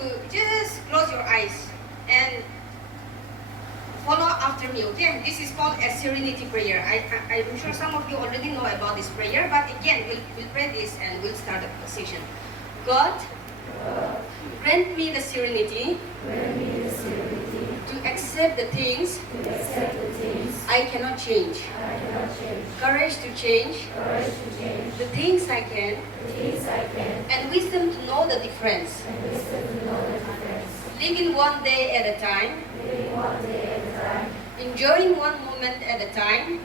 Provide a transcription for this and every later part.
to just close your eyes and follow after me, okay? This is called a serenity prayer. I'm sure some of you already know about this prayer, but again, we'll pray this and we'll start the session. God, grant me the serenity to accept the things I cannot change. Courage to change the things I can, and wisdom to know the difference. Living one day at a time, enjoying one moment at a time,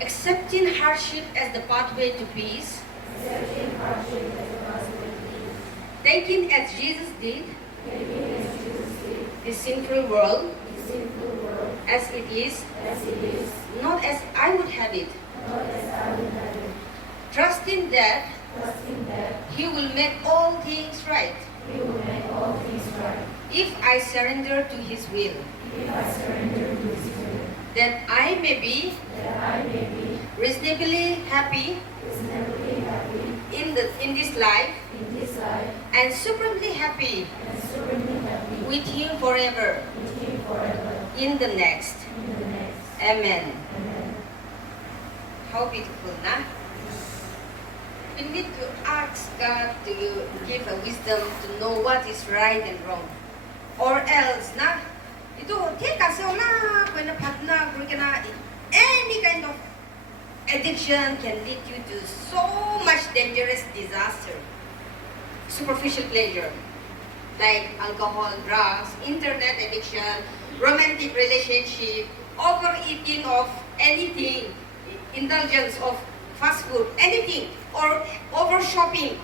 accepting hardship as the pathway to peace, taking as Jesus did this sinful world as it is, not as I would have it, trusting that He will make all things right. If I surrender to His will, that I may be reasonably happy in this life and supremely happy with Him forever in the next. Amen. How beautiful, nah? We need to ask God to give a wisdom to know what is right and wrong. Or else, nah? Any kind of addiction can lead you to so much dangerous disaster. Superficial pleasure, like alcohol, drugs, internet addiction, romantic relationship, overeating of anything, indulgence of fast food, anything, or over shopping,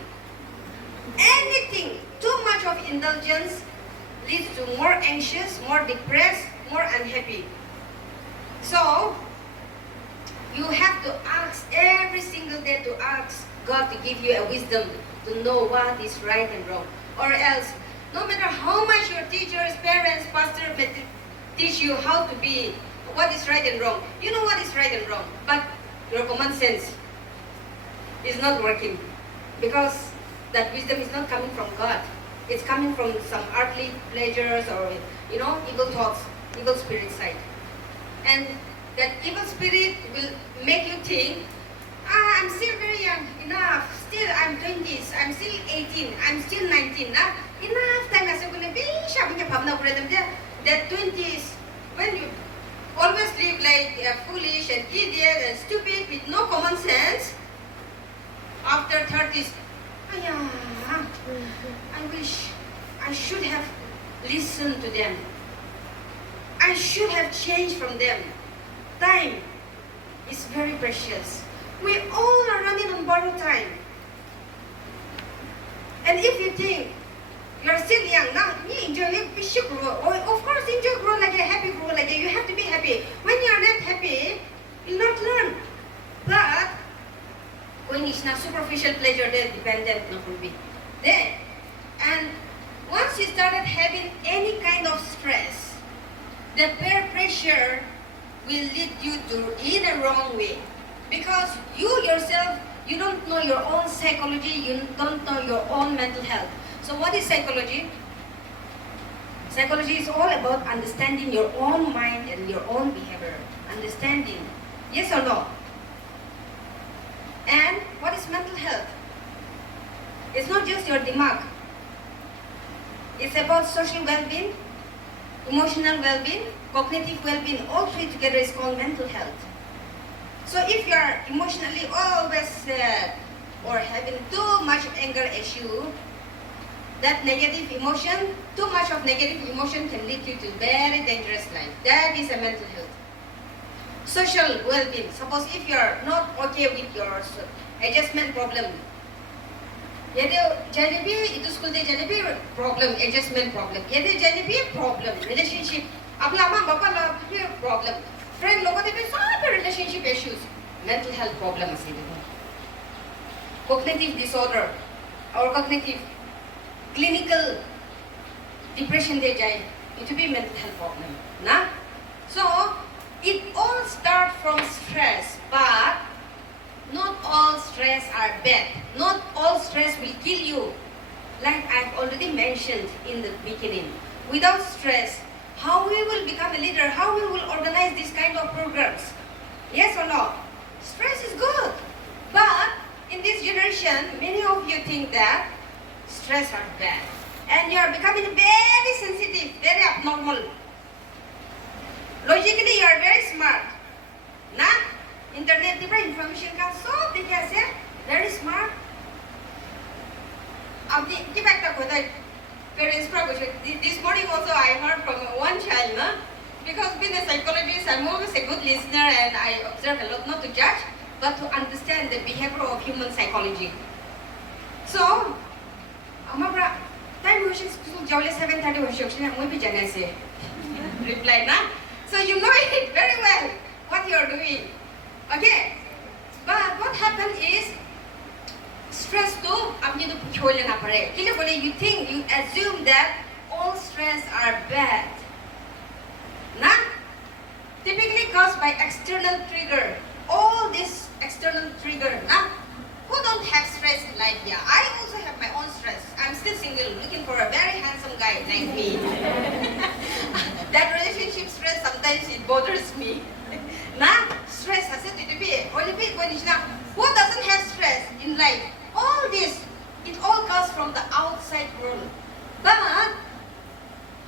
anything. Too much of indulgence leads to more anxious, more depressed, more unhappy. So, you have to ask every single day to ask God to give you a wisdom to know what is right and wrong. Or else, no matter how much your teachers, parents, pastor may teach you how to be, what is right and wrong. You know what is right and wrong, but your common sense is not working because that wisdom is not coming from God. It's coming from some earthly pleasures or, evil thoughts, evil spirit side. And that evil spirit will make you think, I'm still very young, enough, still I'm 20s, I'm still 18, I'm still 19, enough time as you're going to be, that 20s, when you always live like foolish and idiot and stupid with no common sense, after 30s, I wish I should have listened to them. I should have changed from them. Time is very precious. We all are running on borrowed time. And if you think you're still young, now you enjoy it, you should grow. Of course, enjoy grow like a happy grow like a, you have to be happy. When you're not happy, you'll not learn. But when it's not superficial pleasure, they're dependent not will be there. And once you started having any kind of stress, the peer pressure will lead you to in a wrong way. Because you yourself, you don't know your own psychology, you don't know your own mental health. So what is psychology? Psychology is all about understanding your own mind and your own behavior. Understanding. Yes or no? And what is mental health? It's not just your dimag. It's about social well-being, emotional well-being, cognitive well-being. All three together is called mental health. So if you are emotionally always sad or having too much anger issue, that negative emotion, too much of negative emotion can lead you to very dangerous life. That is a mental health. Social well-being. Suppose if you are not okay with your adjustment problem, jadi itu school day jadi problem, adjustment problem. Jadi problem, relationship. Abla ama bapa la problem. Friend logo te सब relationship issues. Mental health problem is it. Cognitive disorder or cognitive clinical depression they jai. It will be mental health problem. Na? So it all starts from stress, but not all stress are bad. Not all stress will kill you. like I've already mentioned in the beginning, without stress, how we will become a leader, how we will organize this kind of programs. Yes or no? Stress is good. But in this generation, many of you think that stress are bad. And you are becoming very sensitive, very abnormal. Logically, you are very smart. Na? Internet information ka so very smart. This morning also I heard from one child, na? Because being a psychologist, I'm always a good listener and I observe a lot, not to judge, but to understand the behavior of human psychology. So, Amabra, time was 7:30 was reply, na? So you know it very well what you are doing. Okay? But what happened is stress too, you think, you assume that all stress are bad. Nah? Typically caused by external trigger. All this external trigger. Nah? Who don't have stress in life? Yeah, I also have my own stress. I'm still single, looking for a very handsome guy like me. That relationship stress, sometimes it bothers me. Nah? Stress has it to be. Who doesn't have stress in life? All this, it all comes from the outside world. But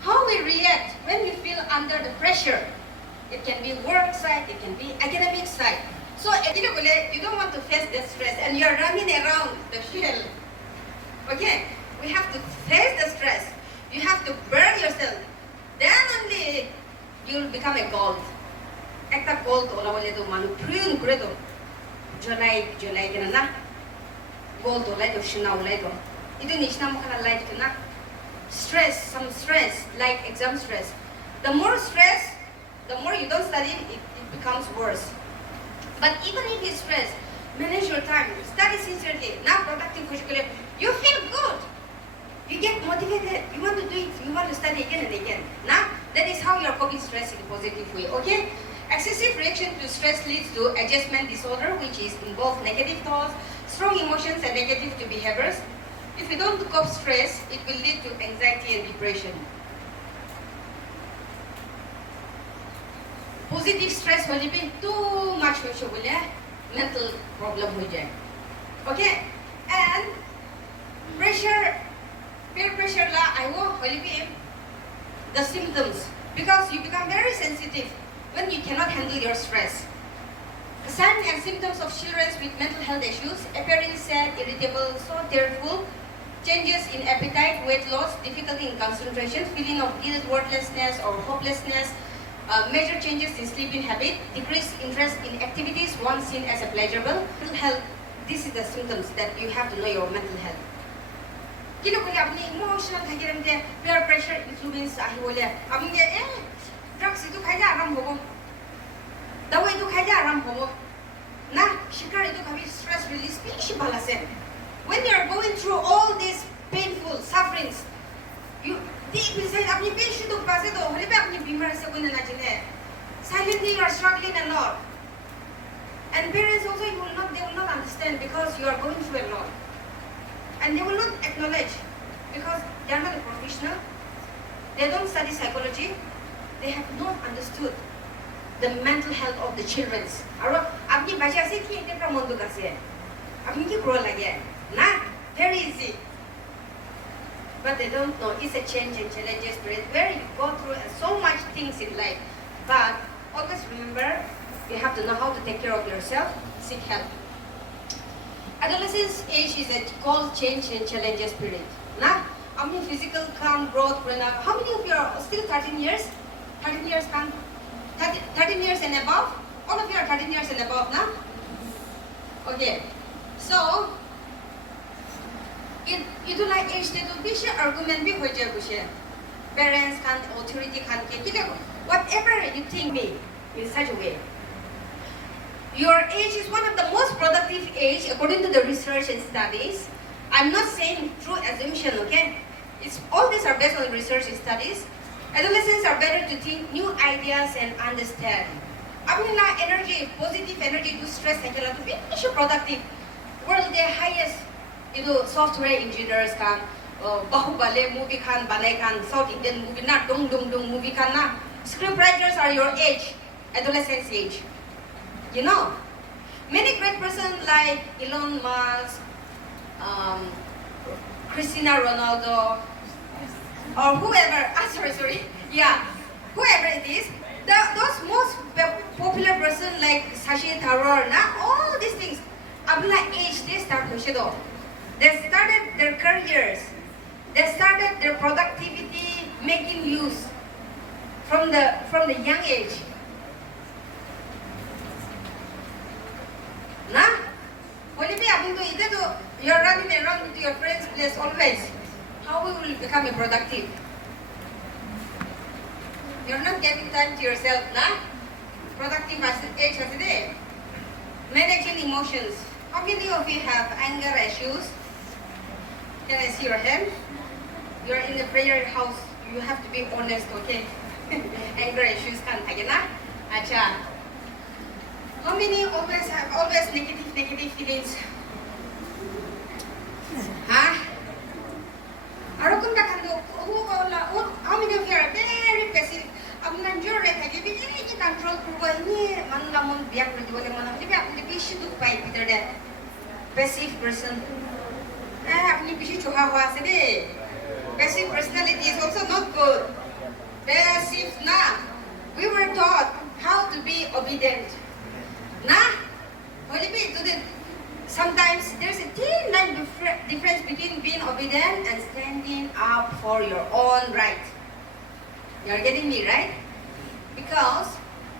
how we react when we feel under the pressure, it can be work side, it can be academic side. So you don't want to face the stress and you're running around the field. Okay, we have to face the stress. You have to burn yourself. Then only you'll become a gold. Ekta gold ola wale to manu prune gredo. Julai na. Gold ola to shina ola to. Itu nishna mo kana life to na. Stress, some stress, like exam stress. The more stress, the more you don't study, it becomes worse. But even if you stress, manage your time, study sincerely, not productive physically, you feel good. You get motivated, you want to do it, you want to study again and again. Now, that is how you are coping stress in a positive way, okay? Excessive reaction to stress leads to adjustment disorder, which is involve negative thoughts, strong emotions and negative to behaviors. If you don't cope stress, it will lead to anxiety and depression. Positive stress will be too much mental problem. Okay? And pressure, peer pressure I will be the symptoms because you become very sensitive when you cannot handle your stress. The signs and symptoms of children with mental health issues: appearing sad, irritable, so tearful, changes in appetite, weight loss, difficulty in concentration, feeling of guilt, worthlessness or hopelessness, major changes in sleeping habit, decreased interest in activities once seen as a pleasurable. Mental health, this is the symptoms that you have to know your mental health. Emotional peer pressure influence drugs itu kaya aram hobo, dawa itu kaya aram hobo, na shikar itu kabi stress release pishi balase. When you are going through all these painful sufferings, you deep inside apni pain to pase do hole pe apni bimar se koi na jine. Silently you are struggling a lot, and parents also they will not understand because you are going through a lot, and they will not acknowledge because they are not a professional. They don't study psychology. They have not understood the mental health of the children. Aro apni bacha se ki ekta mondu kase. Apni ki grow lage. Na very easy. But they don't know it's a change and challenges where you go through so much things in life. But always remember, you have to know how to take care of yourself, seek help. Adolescence age is a called change and challenges period. Na, I mean physical calm, growth, how many of you are still 13 years? 13 years can 13 years and above? All of you are 13 years and above, na? Okay. So it like age to be argument be parents can authority can whatever you think me in such a way. Your age is one of the most productive age according to the research and studies. I'm not saying true assumption, okay? It's all these are based on research and studies. Adolescents are better to think new ideas and understand. Energy, positive energy to stress and be productive. World the highest software engineers can Bahubali movie kan, Banai kan, South Indian movie na, Dung Dung Dung movie kan na. Scriptwriters are your age, adolescence age. You know, many great persons like Elon Musk, Cristiano Ronaldo, or whoever, whoever it is, those most popular person like Sashi Tharoor, all these things, abla age they start to shadow. They started their careers, they started their productivity, making use from the young age. You're running around with your friends' place always. How we will become productive? You're not getting time to yourself, Productive age as it is. Managing emotions. How many of you have anger issues? Can I see your hand? You're in the prayer house. You have to be honest, okay? Anger issues kan na? Acha. How many always negative feelings? How many of you are very passive? I'm not sure that I give it control for man biak passive person. Passive personality is also not good. Passive we were taught how to be obedient. Sometimes there's a thin line difference between being obedient and standing up for your own right. You're getting me, right? Because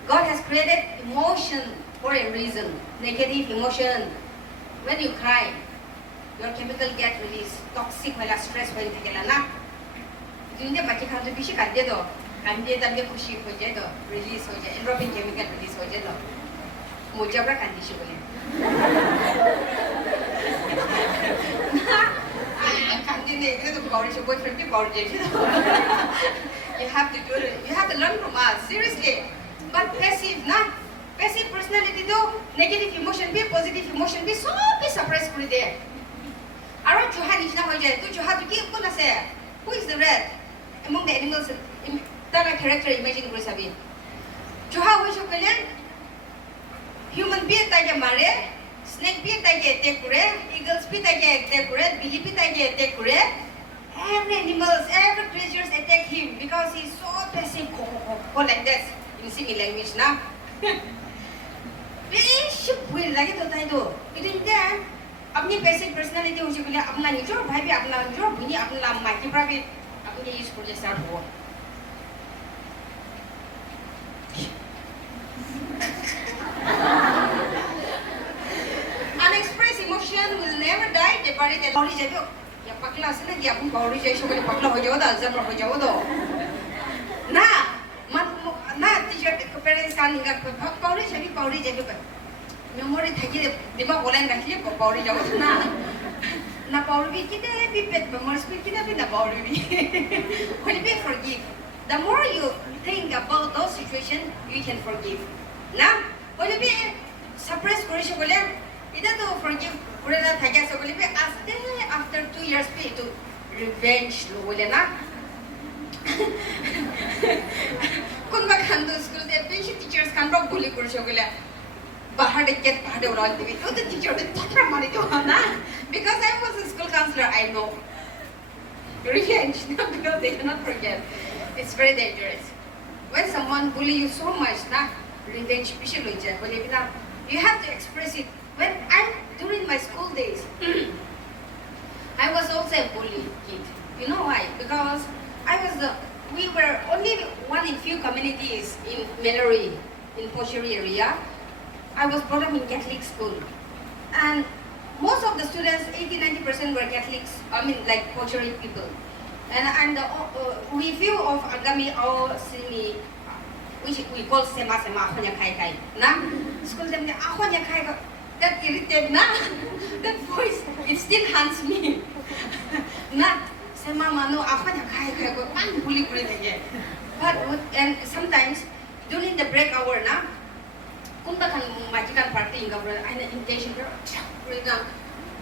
God has created emotion for a reason. Negative emotion. When you cry, your chemical get released. Toxic stress when you take a release endorphin chemical release Mujabra condition. You have to do it. You have to learn from us. Seriously. But passive, passive personality though, negative emotion be, positive emotion be, so be suppressed for there. Around Johan is now to have to give one say. Who is the red? Among the animals that character imagine Grusabi. Johan wish of human being like mare, snake being like eagles being like Billy being like every animals, every creatures attack him because he's so passive. Like this in singing language now. Very like it to it is there. अपनी basic personality हो चुकी है अपना निजोर भाई भी अपना निजोर बुनी अपना माइकी प्राइवेट अपने इस प्रोजेक्ट स्टार्ट हुआ unexpressed emotion will never die they bury the body जाबियो या पकला से ना कि अपन बॉडी जैसे कोई पकला हो जाओ तो अल्सर हो जाओ तो ना ना टीचर पेरेंट्स का निका body जाबियो memory thaki dima bolan rakhiye pauri jawo na pauri bi kite bi pet memories bi kite bi na pauri bi when you forgive the more you think about those situations you can forgive na when you suppress korisho bole ida to forgive kore na thaki so bole after 2 years be to revenge lo bole na kun ba khandu school de pension teachers kan ro bully korisho bole bahar de get bahar de oral dibi to the teacher de thakra mari to na because I was a school counselor I know revenge because they cannot forget it's very dangerous when someone bully you so much na revenge pishil hoy jay bole na you have to express it when during my school days I was also a bully kid you know why because we were only one in few communities in Mallory in Posheri area I was brought up in Catholic school, and most of the students, 80-90% were Catholics. I mean, like Pochari people, and we few of Agami or Simi, which we call Sema Ahonya Kai Kai. Na school them Ahonya Kai. That irritated na. That voice it still haunts me. Na Sema Mano Ahonya Kai Kai go man bully again. But and sometimes during the break hour na. Kunta kan majikan party inga bro, aina intention bro,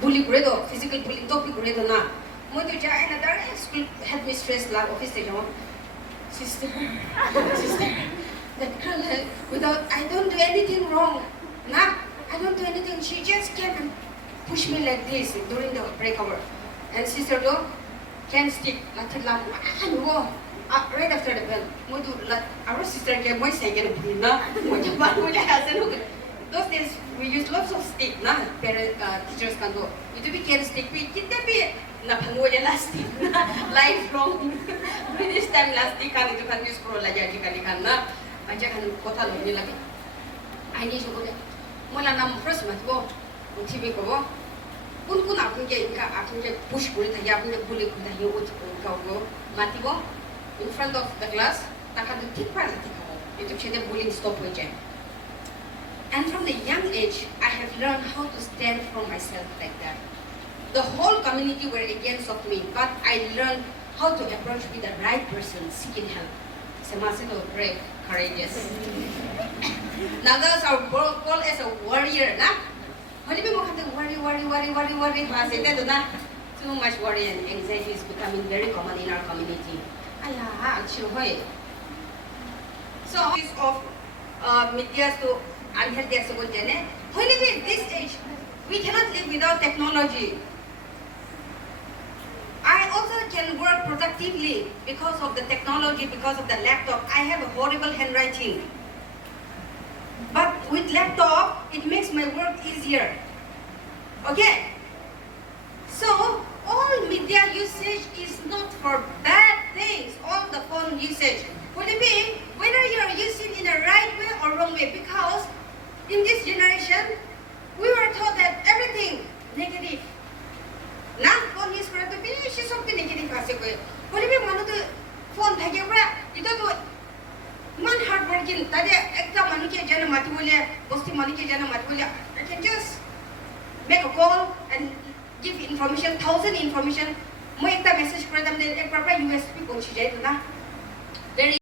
bully bro, physical bullying topic bro na, Mo to ja another school headmistress la office te jamo. Sister, that girl, without, I don't do anything wrong. Nah, I don't do anything. She just came and pushed me like this during the break hour. And sister do, can stick, right after the bell. Our sister came, my second, those days we use lots of stick, nah, teachers can go. You can stick, we get the napangoya last stick, lifelong. This time last stick, kan itu kan use pro lagi kali kan na, aja kan kota lo ni lagi. I need to go there. Mula nam first mat go, TV ko go. Kun akun ke push boleh tanya akun ke boleh tanya yo kau go. Mati go in front of the class, tak ada tipa lagi kau. Itu cerita bullying stop aja. And from the young age, I have learned how to stand for myself like that. The whole community were against of me, but I learned how to approach with the right person seeking help. Semasa to brave, courageous. Now that's our goal as a warrior, nah. What do you mean? Worry. Too much worry and anxiety is becoming very common in our community. Actually, so use of media to unhealthy exposure. Only at this age, we cannot live without technology. I also can work productively because of the technology, because of the laptop. I have a horrible handwriting. But with laptop, it makes my work easier. Okay? So, all media usage is not for bad things, all the phone usage. Would it be whether you are using in the right way or wrong way? Because in this generation, we were taught that everything negative. Now, phone use for to be she's something negative. Would it be one of the phone take a breath? You don't do it. Man hard working, that extra money can generate matulia, posting money can generate matulia. I can just make a call and give information, 1,000 information. Mo ekta message for them, then proper USB kung siya ito na.